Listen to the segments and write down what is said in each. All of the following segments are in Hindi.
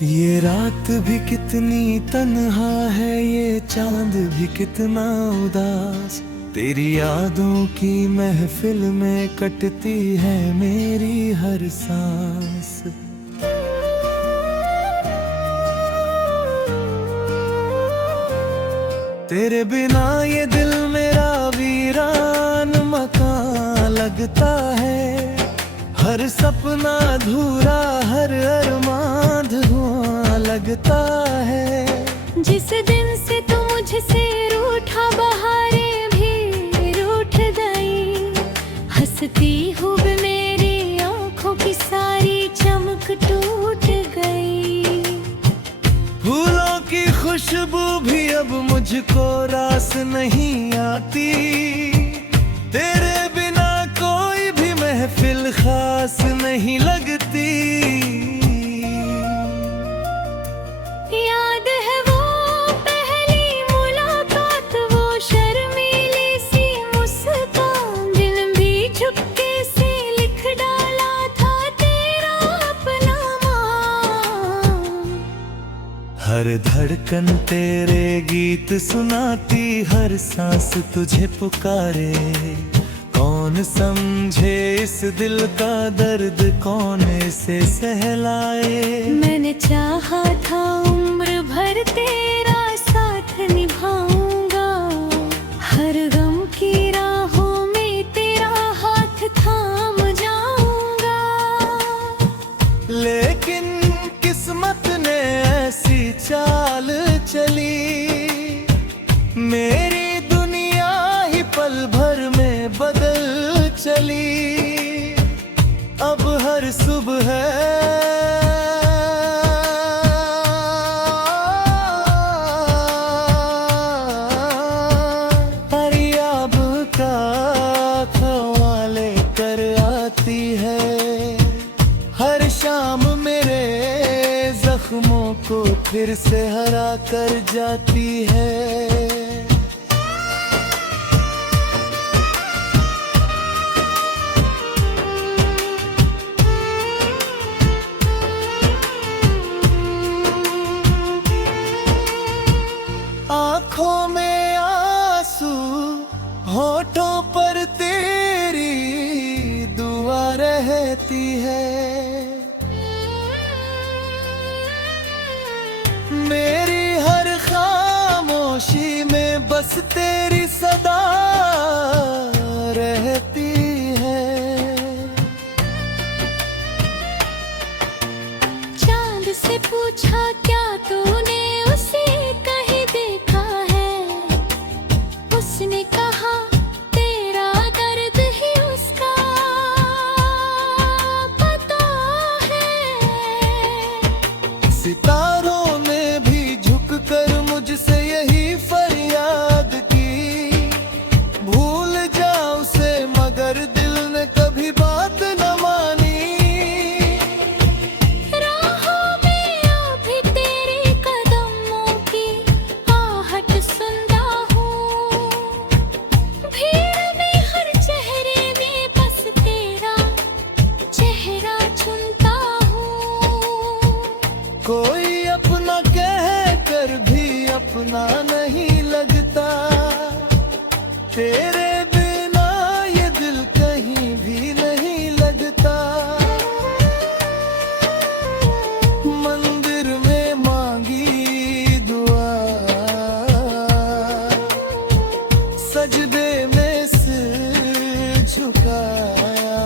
ये रात भी कितनी तन्हा है, ये चांद भी कितना उदास। तेरी यादों की महफिल में कटती है मेरी हर सांस। तेरे बिना ये दिल मेरा वीरान मकान लगता है। हर सपना अधूरा, हर अरमान धुआं लगता है। जिस दिन से तू मुझसे रूठा, बहारें भी रूठ गई। हंसती हूँ मेरी आंखों की सारी चमक टूट गई। फूलों की खुशबू भी अब मुझको रास नहीं आती। तेरे बिना कोई भी महफिल खास नहीं लगती। याद है वो पहली मुलाकात, वो शर्मीली सी मुस्कान। दिल भी चुपके से लिख डाला था तेरा अपना नाम। हर धड़कन तेरे गीत सुनाती, हर सांस तुझे पुकारे। कौन समझे इस दिल का दर्द, कौन इसे सहलाए। मैंने चाहा था उम्र भर तेरा साथ निभाऊंगा। हर गम की राहों में तेरा हाथ थाम जाऊंगा। लेकिन किस्मत ने ऐसी चाल चली, मेरी दुनिया ही पल भर में बदल चली। अब हर सुबह परियाब का ख्वाले कर आती है। हर शाम मेरे जख्मों को फिर से हरा कर जाती है। आँखों में आंसू, होठों पर तेरी दुआ रहती है। मेरी हर खामोशी में बस तेरी सदा रहती है। चांद से पूछा क्या तूने उसे कहीं देखा है। उसने कहा तेरा दर्द ही उसका पता है। सितारों ने भी झुककर मुझसे यही फरियाद की। भूल जा उसे, मगर दिल ने कभी बात न मानी। राहों में अभी तेरे कदमों की आहट सुनता हूँ। भीड़ में हर चेहरे में बस तेरा चेहरा चुनता हूँ। कोई अपना कह कर भी अपना नहीं लगता। तेरे बिना ये दिल कहीं भी नहीं लगता। मंदिर में मांगी दुआ, सजदे में सिर झुकाया।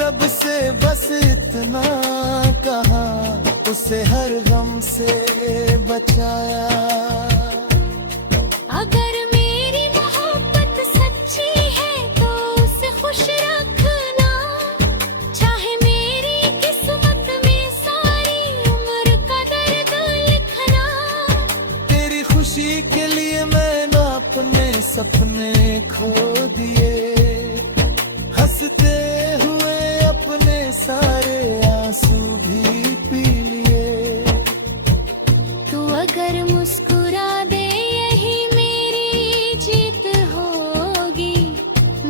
रब से बस इतना कहा, उसे हर गम से बचाया। अगर मेरी मोहब्बत सच्ची है तो उसे खुश रखना। चाहे मेरी किस्मत में सारी उम्र का दर्द लिखना। तेरी खुशी के लिए मैंने अपने सपने खो दिए। हंसते हुए अपने सारे आंसू भी पी लिए। तू अगर मुस्कुरा दे यही मेरी जीत होगी।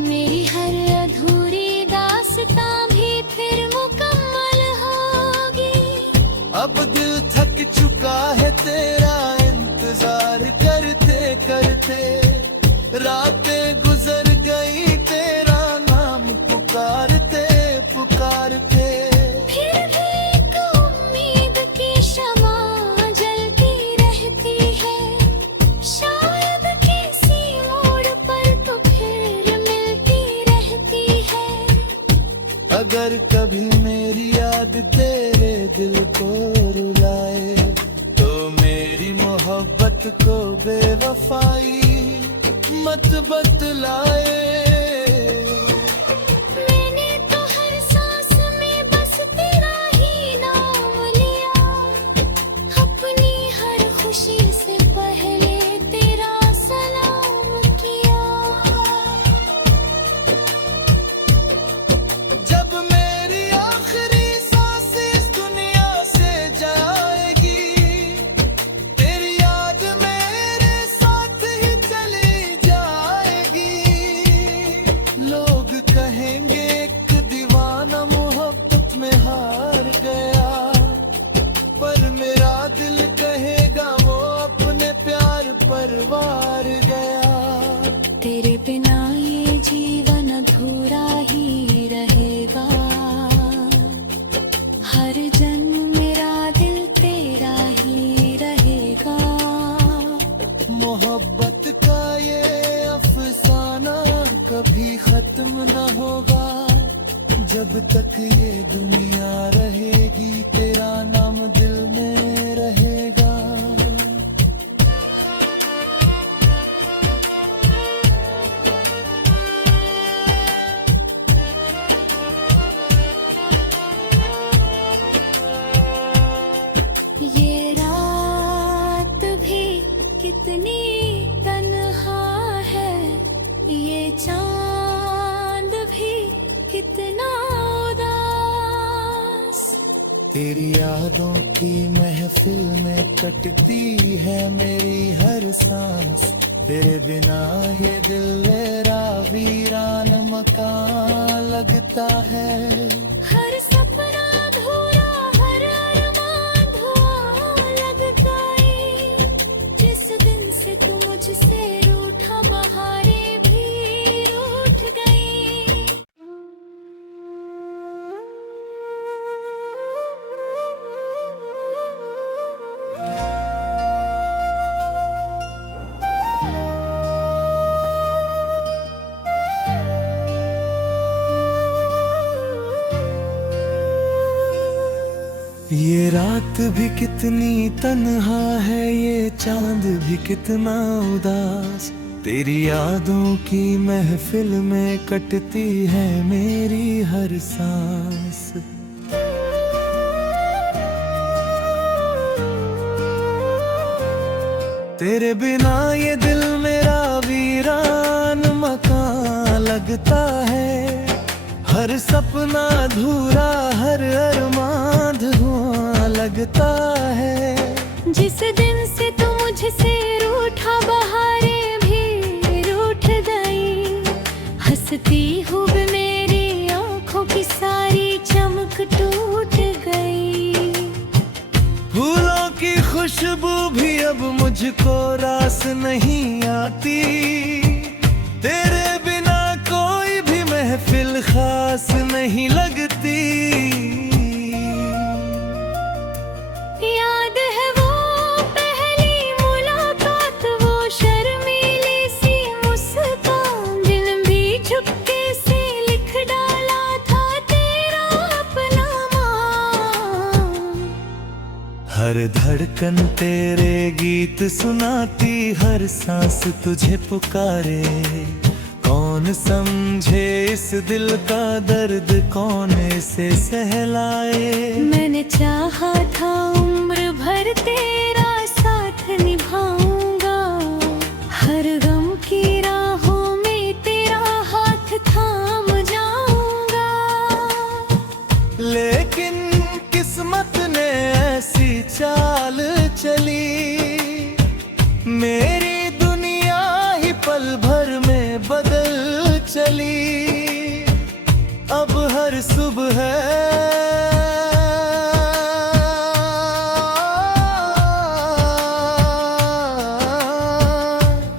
मेरी हर अधूरी दास्तां भी फिर मुकम्मल होगी। अगर कभी मेरी याद तेरे दिल को रुलाए, तो मेरी मोहब्बत को बेवफाई मत बतलाए। मैंने तो हर सांस में बस तेरा ही नाम लिया, अपनी हर खुशी से पहले तेरा सलाम किया। जब मेरी आखिरी सांस इस दुनिया से जाएगी, तेरी याद मेरे साथ ही चली जाएगी। लोग कहेंगे एक दीवाना मोहब्बत में हार गया, पर मेरा दिल कहेगा वो अपने प्यार पर वार गया। तेरे बिना ये जीवन अधूरा ही रहेगा, हर जन्म मेरा दिल तेरा ही रहेगा। मोहब्बत का ये अफसाना कभी खत्म न होगा, जब तक ये दुनिया रहेगी तेरा नाम दिल में रहेगा। ये रात भी कितनी तन्हा है, ये चांद भी कितना उदास। तेरी यादों की महफिल में कटती है मेरी हर सांस, तेरे बिना ये दिल मेरा वीरान मकान लगता है। हर सपना अधूरा, हर अरमान धुआं लग गई। जिस दिन से तू मुझसे रूठा, बहारें भी रूठ गई। ये रात भी कितनी तन्हा है, ये चांद भी कितना उदास। तेरी यादों की महफिल में कटती है मेरी हर सांस। तेरे बिना ये दिल मेरा वीरान मकान लगता है। हर सपना अधूरा, हर अरमान धुआं लगता है। जिस दिन से तू मुझसे रूठा, बहारें भी रूठ गई। हंसती हूँ मेरी आंखों की सारी चमक टूट गई। फूलों की खुशबू भी अब मुझको रास नहीं आती, तेरे बिना कोई भी महफिल खास नहीं लगती। याद है वो पहली मुलाकात, वो शर्मीली सी मुस्कान। दिल भी चुपके से लिख डाला था तेरा अपना नाम। हर धड़कन तेरे गीत सुनाती, हर सांस तुझे पुकारे। कौन समझे इस दिल का दर्द, कौन इसे सहलाए। मैंने चाहा था उम्र भर तेरा साथ निभाऊंगा, हर गम की राहों में तेरा हाथ थाम जाऊंगा। लेकिन किस्मत ने ऐसी चाल चली, मेरी दुनिया ही पल भर में बदल चली। अब हर सुबह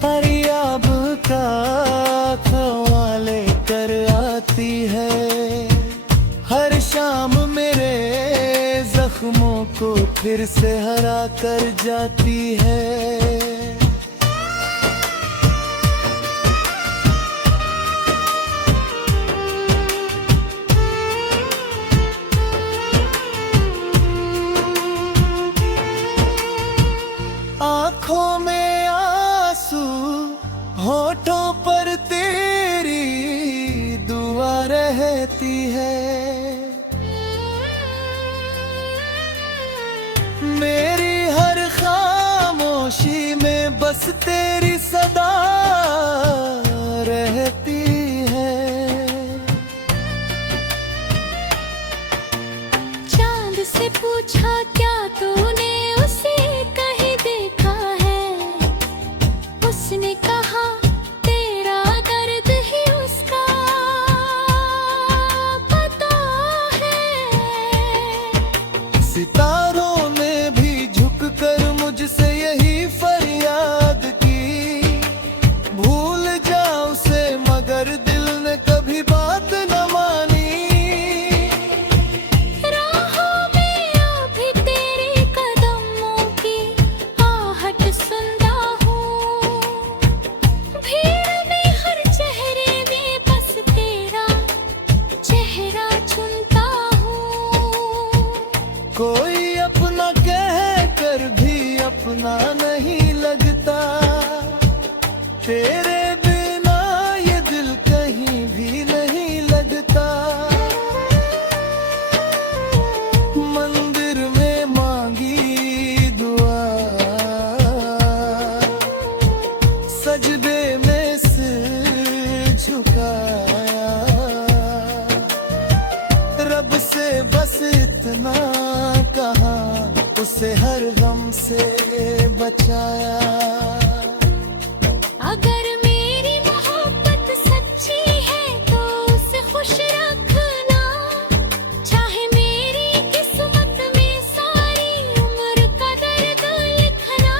परियाब का ख्वाले कर आती है। हर शाम मेरे जख्मों को फिर से हरा कर जाती है। रहती है। मेरी हर खामोशी में बस तेरी सदा रहती है। चांद से पूछा क्या तूने उसे कहीं देखा है, उसने कहा तेरा दर्द ही उसका पता है। सितारों ने भी झुककर मुझसे यही फरियाद की, भूल जा उसे, मगर दिल ने कभी बात न मानी। राहों में अभी तेरे कदमों की आहट सुनता हूँ, भीड़ में हर चेहरे में बस तेरा चेहरा चुनता हूँ। कोई अपना कह कर भी अपना नहीं लगता, तेरे बिना ये दिल कहीं भी नहीं लगता। मंदिर में मांगी दुआ, सजदे में सिर झुकाया, रब से बस इतना कहा, उसे हर गम से बचाया। अगर मेरी मोहब्बत सच्ची है तो उसे खुश रखना, चाहे मेरी किस्मत में सारी उम्र का दर्द लिखना।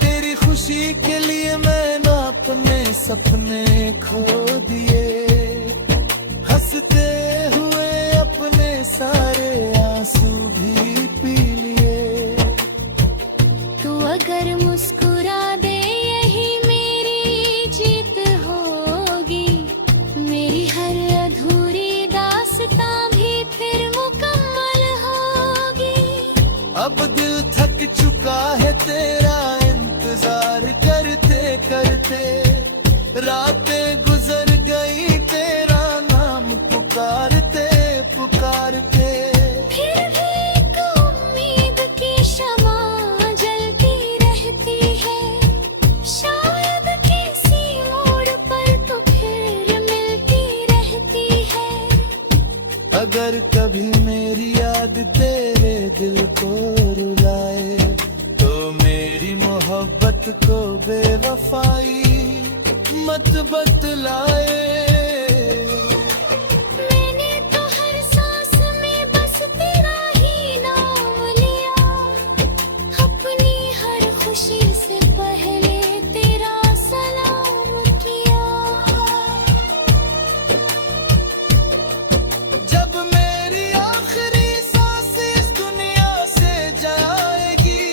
तेरी खुशी के लिए मैंने अपने सपने खो दिए, हंसते हुए अपने सारे आंसू भी पी लिए। तू अगर मुस्कुरा दे यही मेरी जीत होगी, मेरी हर अधूरी दास्तां भी फिर मुकम्मल होगी। अब दिल थक चुका है तेरा इंतजार करते करते, रातें गुजर गई तेरा नाम पुकारते पुकारते। फिर भी एक उम्मीद की शमा जलती रहती है, शायद किसी मोड़ पर तो फिर मिलती रहती है। अगर कभी मेरी याद तेरे दिल को रुलाए, तो मेरी मोहब्बत को बेवफाई मत बतलाए। मैंने तो हर सांस में बस तेरा ही नाम लिया, अपनी हर खुशी से पहले तेरा सलाम किया। जब मेरी आखिरी सांस इस दुनिया से जाएगी,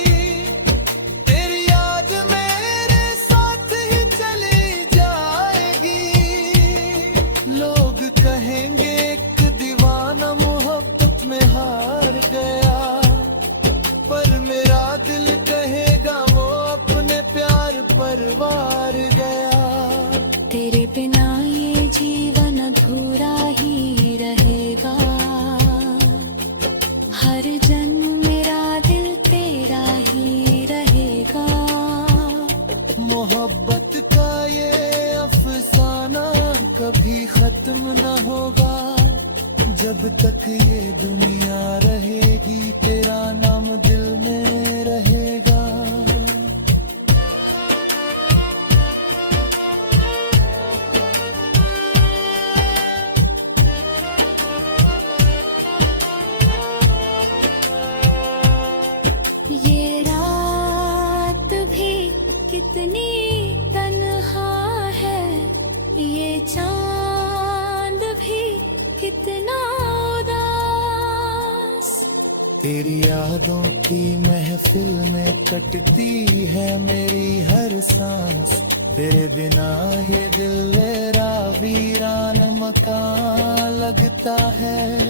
तेरी याद मेरे साथ ही चली जाएगी। लोग कहेंगे एक दीवाना मोहब्बत में हार गया, पर मेरा दिल कहेगा वो अपने प्यार पर वार गया। तेरे बिना ये जीवन अधूरा ही रहेगा, हर जन्म मेरा दिल तेरा ही रहेगा। मोहब्बत का ये अफसाना कभी खत्म न होगा, जब तक ये दुनिया रहेगी तेरा नाम दिल में रहेगा। ये रात भी कितनी तन्हा है, ये चांद भी कितना उदास। तेरी यादों की महफिल में कटती है मेरी हर सांस, तेरे बिना ये दिल मेरा वीरान मकान लगता है।